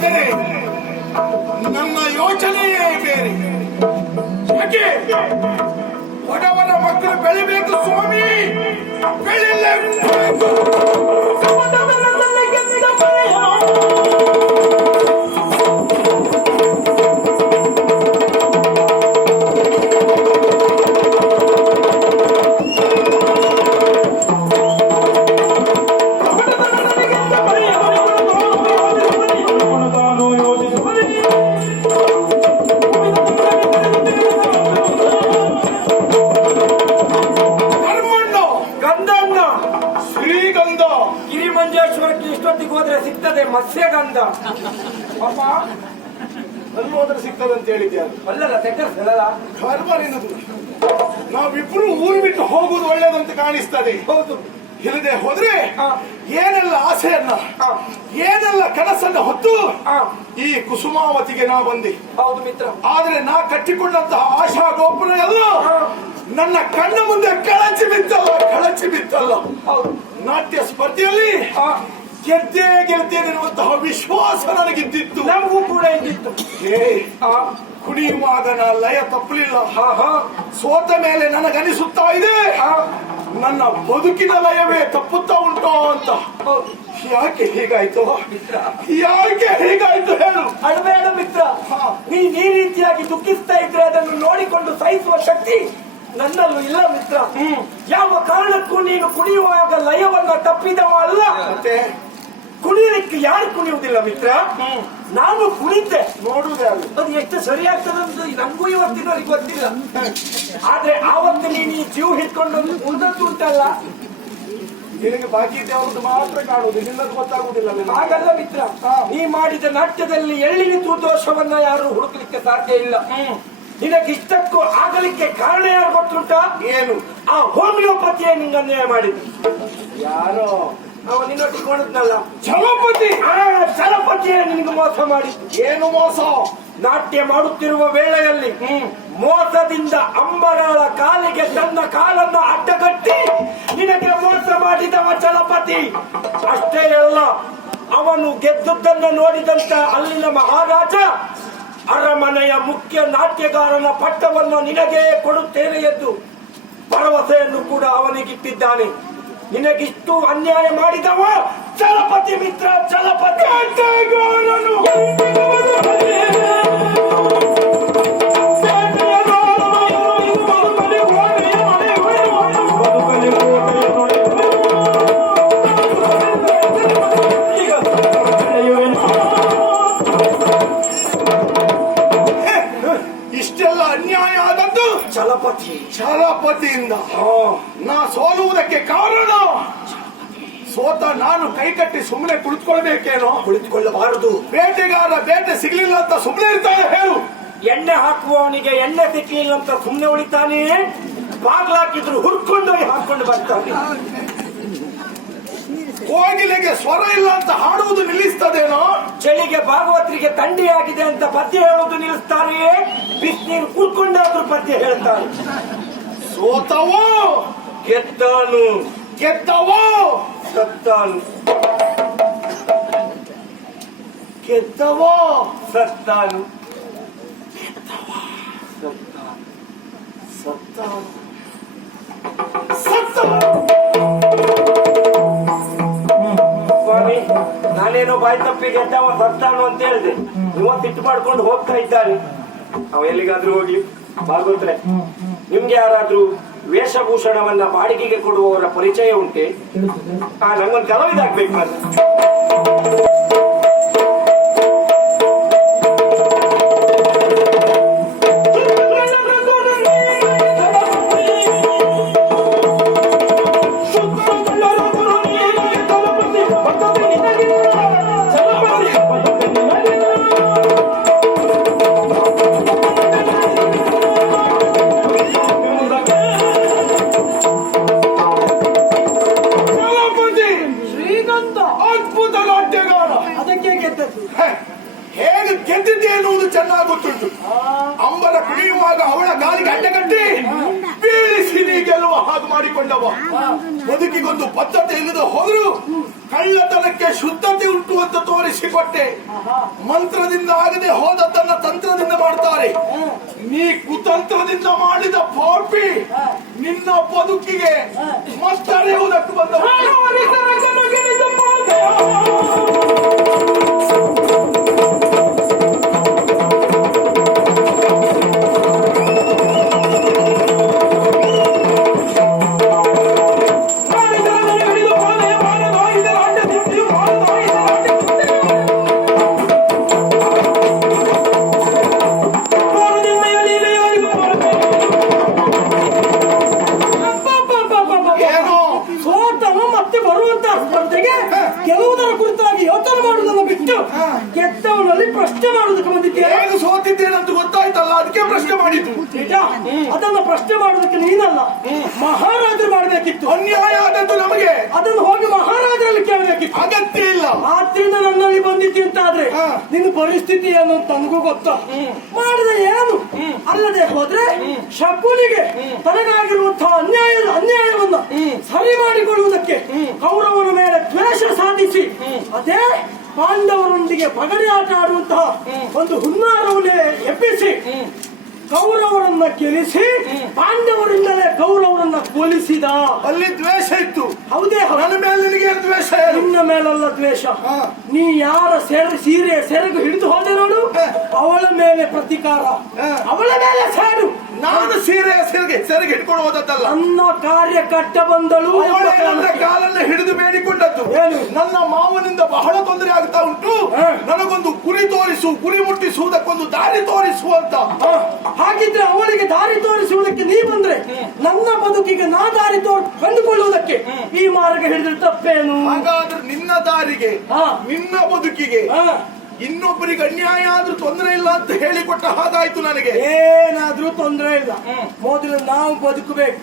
ಆದರೆ ನನ್ನ ಯೋಚನೆಯೇ ಬೇರೆ. ಯಾಕೆ? ಬಡವರ ಮಕ್ಕಳು ಬೆಳಿಬೇಕು ಸ್ವಾಮಿ. ಬೆಳಿಲೇಬೇಕು ಸಿಗ್ತದೆ ಅಂತ ನಿನ್ನದು. ನಾವಿಬ್ರು ಊರು ಬಿಟ್ಟು ಹೋಗುದು ಒಳ್ಳೇದಂತ ಕಾಣಿಸ್ತದೆ. ಹೌದು. ಇಲ್ಲದೆ ಹೋದ್ರೆ. ಏನೆಲ್ಲ ಆಸೆಯನ್ನ. ಏನೆಲ್ಲ ಕನಸನ್ನ ಹೊತ್ತು. ಈ ಕುಸುಮಾವತಿಗೆ ನಾ ಬಂದೆ. ಹೌದು ಮಿತ್ರ. ಆದ್ರೆ ನಾ ಕಟ್ಟಿಕೊಂಡಂತಹ ಆಶಾ ಗೋಪುರ ಎಲ್ಲ. ನನ್ನ ಕಣ್ಣ ಮುಂದೆ ಕಳಚಿ ಬಿತ್ತಲ್ಲ ಕಳಚಿ ಬಿತ್ತಲ್ಲ. ಹೌದು. ನಾಟ್ಯ ಸ್ಪರ್ಧೆಯಲ್ಲಿ ಗೆದ್ದೇ ಗೆಲ್ತೇನೆ ಎನ್ನುವಂತಹ ವಿಶ್ವಾಸ ನನಗಿದ್ದಿತ್ತು. ನಮಗೂ ಕೂಡ ಇದ್ದಿತ್ತು ಏ ಆ, ನಾ ಲಯ ತಪ್ಪಲಿಲ್ಲ. ಹಾ ಹಾ ಸೋತ ಮೇಲೆ ನನಗನಿಸುತ್ತಾ ಇದೆ. ನನ್ನ ಬದುಕಿನ ಲಯವೇ ತಪ್ಪುತ್ತಾ ಉಂಟೋ ಅಂತ. ಯಾಕೆ ಹೀಗಾಯ್ತು? ಮಿತ್ರ. ಯಾಕೆ ಹೀಗಾಯ್ತು ಹೇಳು. ಅಡಬೇಡ ಮಿತ್ರ. ನೀನ್ ಈ ರೀತಿಯಾಗಿ ದುಃಖಿಸ್ತಾ ಇದ್ರೆ ಅದನ್ನು ನೋಡಿಕೊಂಡು ಸಹಿಸುವ ಶಕ್ತಿ ನನ್ನಲ್ಲೂ ಇಲ್ಲ ಮಿತ್ರ. ಯಾವ ಕಾರಣಕ್ಕೂ ನೀನು ಕುಣಿಯುವಾಗ ಲಯವನ್ನ ತಪ್ಪಿದವ ಅಲ್ಲ ಮತ್ತೆ? ಕುಣಿಯಲಿಕ್ಕೆ ಯಾರು ಕುಣಿಯುವುದಿಲ್ಲ ಮಿತ್ರ? ನಾನು ಕುಣಿತೆ. ನೋಡುವುದೇ ಅದು ಅದು ಎಷ್ಟು ಸರಿಯಾಗ್ತದಂತ ನಮಗೂ ಇವತ್ತಿನ ಗೊತ್ತಿಲ್ಲ. ಆದ್ರೆ ಆವತ್ತು ನೀನು ಈ ಜೀವ ಹಿಡ್ಕೊಂಡು ಉಳಿದದ್ದು ಉಂಟಲ್ಲ. ನಿನಗೆ ಬಾಕಿ ಇದ್ದವ್ರದ್ದು ಮಾತ್ರ ಕಾಣುವುದು ನಿನ್ನದು ಗೊತ್ತಾಗುವುದಿಲ್ಲ. ಹಾಗಲ್ಲ ಮಿತ್ರ. ನೀ ಮಾಡಿದ ನಾಟ್ಯದಲ್ಲಿ ಎಳ್ಳಿನ ದೋಷವನ್ನ ಯಾರು ಹುಡುಕ್ಲಿಕ್ಕೆ ಸಾಧ್ಯ ಇಲ್ಲ. ನಿನಗೆ ಇಷ್ಟಕ್ಕೂ ಆಗಲಿಕ್ಕೆ ಕಾರಣ ಯಾರು ಗೊತ್ತುಂಟ? ಏನು? ಆ ಹೋಮಿಯೋಪತಿಯೇ ನಿಂಗೆ ಅನ್ಯಾಯ ಮಾಡಿದ್ರು ಯಾರೋ? ನಿನ್ನೊಟ್ಟಿಗೆ ಕೊಡದ್ನಲ್ಲ? ಛಲಪತಿ! ಆ ಚಲಪತಿಯೇ ನಿನಗೆ ಮೋಸ ಮಾಡಿ. ಏನು ಮೋಸ? ನಾಟ್ಯ ಮಾಡುತ್ತಿರುವ ವೇಳೆಯಲ್ಲಿ ಮೋಸದಿಂದ ಅಂಬರಾಳ ಕಾಲಿಗೆ ತನ್ನ ಕಾಲನ್ನ ಅಡ್ಡಗಟ್ಟಿ ನಿನಗೆ ಮೋಸ ಮಾಡಿದವ ಛಲಪತಿ. ಅಷ್ಟೇ ಅಲ್ಲ ಅವನು ಗೆದ್ದುದನ್ನ ನೋಡಿದಂತ ಅಲ್ಲಿನ ಮಹಾರಾಜ ಅರಮನೆಯ ಮುಖ್ಯ ನಾಟ್ಯಗಾರನ ಪಟ್ಟವನ್ನು ನಿನಗೆ ಕೊಡುತ್ತೇನೆ ಎಂದು ಭರವಸೆಯನ್ನು ಕೂಡ ಅವನಿಗಿಟ್ಟಿದ್ದಾನೆ. ನಿನಗಿಷ್ಟು ಅನ್ಯಾಯ ಮಾಡಿದವ ಚಲಪತಿ ಮಿತ್ರ ಚಲಪತಿ ಸುಮ್ಮನೆ ಕುಳಿತುಕೊಳ್ಬೇಕೇನೋ ಕುಳಿತುಕೊಳ್ಳಬಾರದು. ಬೇಟೆಗಾರ ಬೇಟೆ ಸಿಗ್ಲಿಲ್ಲ ಅಂತ ಸುಮ್ಮನೆ ಇರ್ತಾನೆ ಹೇಳು. ಎಣ್ಣೆ ಹಾಕುವವನಿಗೆ ಎಣ್ಣೆ ಸಿಕ್ಕಲಿಲ್ಲ ಅಂತ ಸುಮ್ಮನೆ ಉಳಿತಾನೆ? ಬಾಗ್ಲಾಕಿದ್ರು ಹುರ್ಕೊಂಡು ಹಾಕೊಂಡು ಬರ್ತಾನೆ. ಕೋಗಿಲೆಗೆ ಸ್ವರ ಇಲ್ಲ ಅಂತ ಹಾಡುವುದು ನಿಲ್ಲಿಸ್ತದೇನೋ? ಚಳಿಗೆ ಭಾಗವತರಿಗೆ ತಂಡಿಯಾಗಿದೆ ಅಂತ ಪದ್ಯ ಹೇಳುವುದು ನಿಲ್ಲಿಸ್ತಾರೆಯೇ ಬಿಸಿನೀರು ಕುಡ್ಕೊಂಡಾದ್ರೂ ಪದ್ಯ ಹೇಳ್ತಾರೆ. ಸೋತವೋ? ಗೆದ್ದಾನು. ಗೆದ್ದವೋ? ಸತ್ತಾನು. ಗೆದ್ದವೋ ಸತ್ತಾನು. ಸತ್ತ. ಸತ್ತವ ಸ್ವಾಮಿ ನಾನೇನೋ ಬಾಯಿ ತಪ್ಪಿ ಗೆದ್ದವ ಸತ್ತಾನು ಅಂತ ಹೇಳಿದೆ. ಇವತ್ತಿಟ್ಟು ಮಾಡ್ಕೊಂಡು ಹೋಗ್ತಾ ಇದ್ದಾನೆ. ಅವ ಎಲ್ಲಿಗಾದ್ರೂ ಹೋಗ್ಲಿ. ಭಾಗವತ್ರೆ ನಿಮ್ಗೆ ಯಾರಾದ್ರೂ ವೇಷಭೂಷಣವನ್ನ ಬಾಡಿಗೆಗೆ ಕೊಡುವವರ ಪರಿಚಯ ಉಂಟೆ? ಆ ನಂಗೊಂದು ಕಲಾವಿದಾಗ್ಬೇಕು ಮತ್ತೆ ಬದುಕಿಗೊಂದು ಬದ್ಧತೆ ಇಲ್ಲದೆ ಹೋದ್ರು ಕಳ್ಳತನಕ್ಕೆ ಶುದ್ಧತೆ ಉಂಟು ಅಂತ ತೋರಿಸಿಕೊಟ್ಟೆ. ಮಂತ್ರದಿಂದ ಆಗದೆ ಹೋದ ತನ್ನ ತಂತ್ರದಿಂದ ಮಾಡ್ತಾರೆ. ನೀ ಕುತಂತ್ರದಿಂದ ಮಾಡಿದ ಪಾಪಿ ನಿನ್ನ ಬದುಕಿಗೆ ಮತ್ತಳೆಯುವುದಕ್ಕೆ ಬಂದ ಪ್ರಶ್ನೆ ಮಾಡೋದಕ್ಕೆ ನೀನಲ್ಲ. ಮಹಾರಾಜರು ಮಾಡಬೇಕಿತ್ತು. ಅನ್ಯಾಯ ಆದದ್ದು ನಮಗೆ. ಅದನ್ನು ಹೋಗಿ ಮಹಾರಾಜರಲ್ಲಿ ಕೇಳಬೇಕಿತ್ತು. ಅಗತ್ಯ ಇಲ್ಲ. ಆದ್ರಿಂದ ನನ್ನಲ್ಲಿ ಬಂದಿತ್ತು ಅಂತ ಆದ್ರೆ. ನಿನ್ನ ಪರಿಸ್ಥಿತಿ ಏನು ಅಂತ ನನಗೂ ಗೊತ್ತ? ಮಾಡಿದ ಏನು? ಅಲ್ಲದೆ ಹೋದ್ರೆ ಶಕುನಿಗೆ ತನಗಾಗಿರುವಂತಹ ಅನ್ಯಾಯ ಅನ್ಯಾಯವನ್ನ ಸರಿ ಮಾಡಿಕೊಳ್ಳುವುದಕ್ಕೆ ಕೌರವನ ಮೇಲೆ ದ್ವೇಷ ಸಾಧಿಸಿ ಅದೇ ಪಾಂಡವರೊಂದಿಗೆ ಪಗಡೆ ಆಟ ಆಡುವಂತಹ ಒಂದು ಹುನ್ನಾರವನ್ನೇ ಎಬ್ಬಿಸಿ ಕೌರವರನ್ನ ಗೆಲ್ಲಿಸಿ ಪಾಂಡವರಿಂದಲೇ ಕೌರವರನ್ನ ಕೊಲಿಸಿದ ಅಲ್ಲಿ ದ್ವೇಷ ಇತ್ತು. ಹೌದೇ ನನ್ನ ಮೇಲೆ ನಿನಗೆ ದ್ವೇಷ ನಿನ್ನ ಮೇಲಲ್ಲ ದ್ವೇಷ. ನೀ ಯಾರ ಸೇರ ಸೀರೆ ಸೆರಗು ಹಿಡಿದು ಹೋದೆ ನೋಡು? ಅವಳ ಮೇಲೆ ಪ್ರತಿಕಾರ. ಅವಳ ಮೇಲೆ ಸೇರು ನಾನು ಸೀರೆ ಸೆರಗೆ ಸೆರಗೆ ಹಿಡ್ಕೊಂಡು ಹೋದದ್ದಲ್ಲ. ನನ್ನ ಕಾರ್ಯ ಕಟ್ಟ ಬಂದಳು ನನ್ನ. ಕಾಲನ್ನ ಹಿಡಿದು ಬೇಡಿಕೊಂಡದ್ದು. ಏನು? ನನ್ನ ಮಾವನಿಂದ ಬಹಳ ತೊಂದರೆ ಆಗ್ತಾ ಉಂಟು. ಹಾ. ನನಗೊಂದು ಗುರಿ ತೋರಿಸು ಗುರಿ ಮುಟ್ಟಿಸುವುದಕ್ಕೊಂದು ದಾರಿ ತೋರಿಸು ಅಂತ. ಹಾ. ಹಾಗಿದ್ರೆ ಅವಳಿಗೆ ದಾರಿ ತೋರಿಸುವುದಕ್ಕೆ ನೀ ಬಂದ್ರೆ ನನ್ನ ಬದುಕಿಗೆ ನಾ ದಾರಿ ತೋರ್ ಕಂಡುಕೊಳ್ಳುವುದಕ್ಕೆ ಈ ಮಾರ್ಗ ಹಿಡಿದ್ರೆ ತಪ್ಪೇನು? ಹಾಗಾದ್ರೆ ನಿನ್ನ ದಾರಿಗೆ. ನಿನ್ನ ಬದುಕಿಗೆ. ಇನ್ನೊಬ್ಬರಿಗೆ ಅನ್ಯಾಯ ಆದ್ರೂ ತೊಂದರೆ ಇಲ್ಲ ಅಂತ ಹೇಳಿಕೊಟ್ಟ ಹಾಗಾಯ್ತು ನನಗೆ. ಏನಾದ್ರೂ ತೊಂದರೆ ಇಲ್ಲ. ಮೊದಲು ನಾವು ಬದುಕಬೇಕು.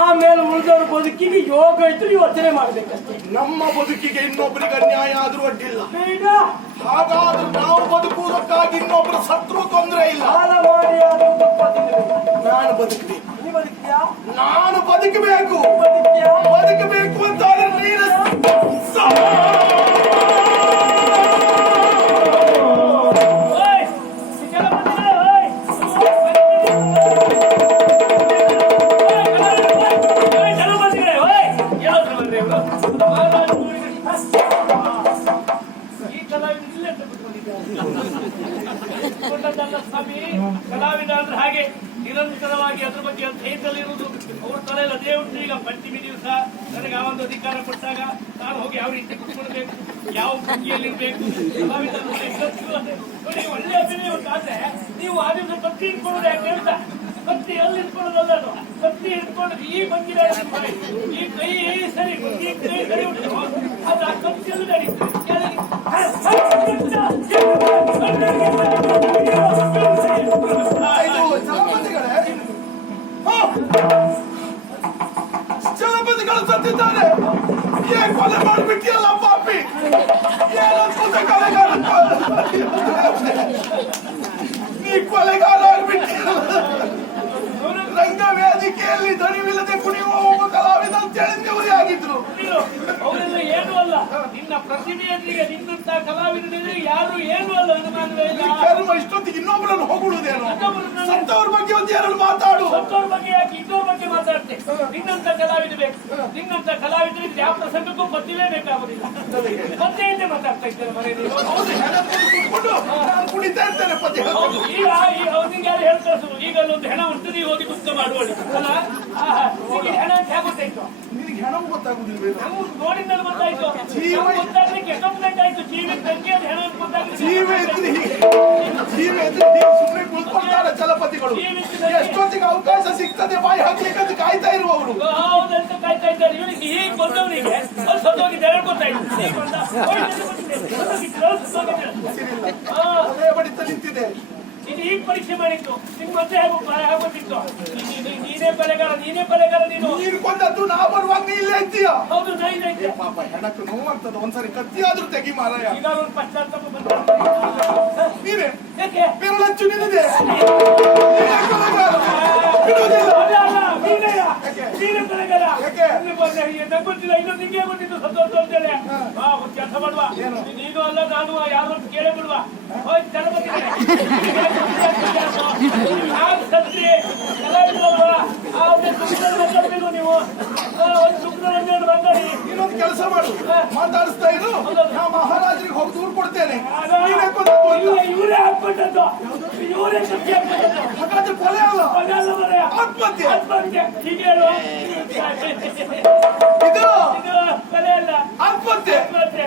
ಆಮೇಲೆ ಉಳಿದವ್ರ ಬದುಕಿಗೆ ಯೋಗ ಇತ್ತು ಯೋಚನೆ ಮಾಡ್ಬೇಕಷ್ಟೇ. ನಮ್ಮ ಬದುಕಿಗೆ ಇನ್ನೊಬ್ಬರಿಗೆ ಅನ್ಯಾಯ ಆದ್ರೂ ಅಡ್ಡಿಲ್ಲ. ಹಾಗಾದ್ರೂ ಹಾಗಾದ್ರೆ ನಾವು ಬದುಕುವುದಕ್ಕಾಗಿ ಇನ್ನೊಬ್ಬರ ಸತ್ರು ತೊಂದರೆ ಇಲ್ಲ. ಬದುಕಬೇಕು ನೀ ಬದುಕ್ತೀಯಾ? ನಾನು ಬದುಕಬೇಕು ಬದುಕ್ತೀಯಾ? ಬದುಕಬೇಕು ಈಗ ಪಂಚಮಿ ದಿವಸ ನನಗೆ ಆ ಒಂದು ಅಧಿಕಾರ ಕೊಟ್ಟಾಗ ನಾನು ಹೋಗಿ ಯಾವ ರೀತಿ ಕುತ್ಕೊಳ್ಬೇಕು ಯಾವ ಭಂಗಿಯಲ್ಲಿರ್ಬೇಕು. ನೋಡಿ, ಒಳ್ಳೆ ಅಭಿನಯ ಆದ್ರೆ ನೀವು ಆ ದಿವಸ ಕತ್ತಿ ಇಟ್ಕೊಳ್ಳೋದು ಯಾಕೆ ಅಂತ ಪತ್ತಿ ಎಲ್ಲಿ ಇಟ್ಕೊಳ್ಳೋದಲ್ಲ ಕತ್ತಿ ಇಟ್ಕೊಂಡು ಈ ಭಂಗಿ ಈ ಕೈ ಸರಿ ಈ ಕೈ ಸರಿ ಉಂಟು ಅದು ಆ ಕತ್ತಿಯಲ್ಲಿ ನಡೀತದೆ ವೇದಿಕೆಯಲ್ಲಿ ದಣಿವಿಲ್ಲದೆ ಕುಣಿಯುವ ಅವರೆಲ್ಲ ಏನು ಅಲ್ಲ. ನಿನ್ನ ಪ್ರತಿಭೆಯೊಂದಿಗೆ ನಿನ್ನಂತ ಕಲಾವಿದನಿಗೆ ಯಾರು ಏನು ಅಲ್ಲ ಅನುಮಾನವೇ ಇಲ್ಲ. ಕರ್ಮ ಇಷ್ಟೊತ್ತಿಗೆ ಇನ್ನೊಬ್ಬರನ್ನು ಹೊಗಳುವುದೇನು ಸತ್ತವ್ರ ಬಗ್ಗೆ ಒಂದು ಯಾರನ್ನು ಮಾತಾಡು? ಸತ್ತವ್ರ ಬಗ್ಗೆ ಯಾಕೆ? ಇನ್ನೋರ್ ಬಗ್ಗೆ ಮಾತಾಡ್ತೆ. ನಿನ್ನಂತ ಕಲಾವಿದ ಬೇಕು. ನಿನ್ನಂತ ಕಲಾವಿದರಿಗೆ ಯಾವ ಪ್ರಸಂಗಕ್ಕೂ ಪದ್ಯವೇ ಬೇಕಾಗುದಿಲ್ಲ. ಪದ್ಯೆಯನ್ನೇ ಮಾತಾಡ್ತಾ ಇದ್ದಾರೆ ಮನೆ ನೀವು ಹೌದು, ಹೆಣ ಕೂತ್ಕೊಂಡು ನಾನು ಕುಣಿತಾ ಇರ್ತೇನೆ ಪತಿ ಈಗ ಈ ಅವ್ನಿಗೆ ಯಾರು ಹೇಳ್ತಾರೆ ಈಗ ಅಲ್ಲೊಂದು ಹೆಣ ಉಂಟು ನೀವು ಹೋಗಿ ಕುತ್ಕ ಮಾಡುವಳಿ. ಅಲ್ಲ? ಹೆಣ ಹೇಗೆ ಗೊತ್ತಾಯ್ತು? ನಿನಗೆ ಹೆಣವು ಗೊತ್ತಾಗುದಿಲ್ಲ ಜೀವ- ಜೀವಿ ಇದ್ರೆ ಜೀವ ಇದ್ರೆ ನೀವು ಸುಮ್ಮನೆ ಕುಳಿತುಕೊಳ್ತಾರೆ ಚಲಪತಿಗಳು. ಎಷ್ಟೊತ್ತಿಗೆ ಅವಕಾಶ ಸಿಗ್ತದೆ? ಬಾಯಿ ಹಾಕ್ಲಿಕ್ಕೆ ಅಂತ ಕಾಯ್ತಾ ಇರುವವರು. ಹೌದಂತ ಕಾಯ್ತಾ ಇದ್ದಾರೆ. ಇವನಿಗೆ ಹೀಗೆ ಬಂದವನಿಗೆ ಅಲ್ಲಿ ಸತ್ತೋಗಿದ್ದೆ ಎರಡು ಗೊತ್ತಾಯ್ತು? ಹೀಗೆ ಬಂದ ಹೋಯ್ತು, ಸತ್ತೋಗಿದ್ದೆ, ಸತ್ತೋಗಿದ್ರು, ಸತ್ತೋಗಿದ್ರು. ಹಾ, ಅದೇ ಬಡಿತ ನಿಂತಿದೆ. ಇದು ಈಗ ಪರೀಕ್ಷೆ ಮಾಡಿತ್ತು ನಿನ್ ಮತ್ತೆ ಆಗೋದಿತ್ತು ನೀನೇ ಬಲೆಗಾರ ನೀನೇ ಬಲೆಗಾರ ನೀನು. ನೀನು ಕೊಂದದ್ದು ನಾ ಬರುವಾಗ ನೀ ಇಲ್ಲೇ ಇದ್ದೀಯ? ಹೌದು ನೈ ನೈ ಪಾಪ ಹೆಣಕ್ಕೆ ನೋವಾಗ್ತದೆ ಒಂದ್ಸರಿ ಕತ್ತಿ ಆದ್ರೂ ತೆಗಿ ಮಾರಾಯ. ಒಂದು ಪಶ್ಚಾತ್ತಾಪ ನೀನೆ? ಯಾಕೆ? ಬೆರಳಚ್ಚು ನೀನೇ. ಬಿಡುವುದಿಲ್ಲ. ನೀನೇಯ? ಯಾಕೆ? ನೀನೇ ಕೊಲೆಗಾರ? ಯಾಕೆ? ಇಲ್ಲಿ ಬಂದೆ, ಈ ನಂಗೆ ಸಂತೋಷ ಅಂತೇಳಿ. ಬಾ, ಒಂದು ಕೆಲಸ ಮಾಡುವ? ನೀನು ಅಲ್ಲ ನಾನು ಯಾರು ಅಂತ ಕೇಳೇ ಬಿಡುವ? ಹೋಯ್ ಜನ ಬಂದಿದ್ದಾರೆ ನಾನ್ ಸತ್ರಿ, ಎಲ್ಲ ಆ ನೀವು? ಒಂದು ಇನ್ನೊಂದು ಕೆಲಸ ಮಾಡು. ಮಾತಾಡಿಸ್ತಾ ಇರು. ನಾ ಮಹಾರಾಜರಿಗೆ ಹೋಗಿ ದೂರ ಕೊಡ್ತೇನೆ. ಇವ್ರೇ- ಹಾಕ್ಬಿಟ್ಟದ್ದು ಇವರೇ ಸತ್ಯ ಹಾಕ್ಬಿಟ್ಟದ್ದು ಹಾಗಾದ್ರೆ ಕೊಲೆ ಅಲ್ಲ? ಅದೆಲ್ಲ ಮಾರಾಯ. ಆತ್ಮಹತ್ಯೆ? ಆತ್ಮಹತ್ಯೆ. ಹೀಗೆ ಹೇಳು. ಇದು ಇದು ಕೊಲೆ ಅಲ್ಲ. ಆತ್ಮಹತ್ಯೆ? ಆತ್ಮಹತ್ಯೆ.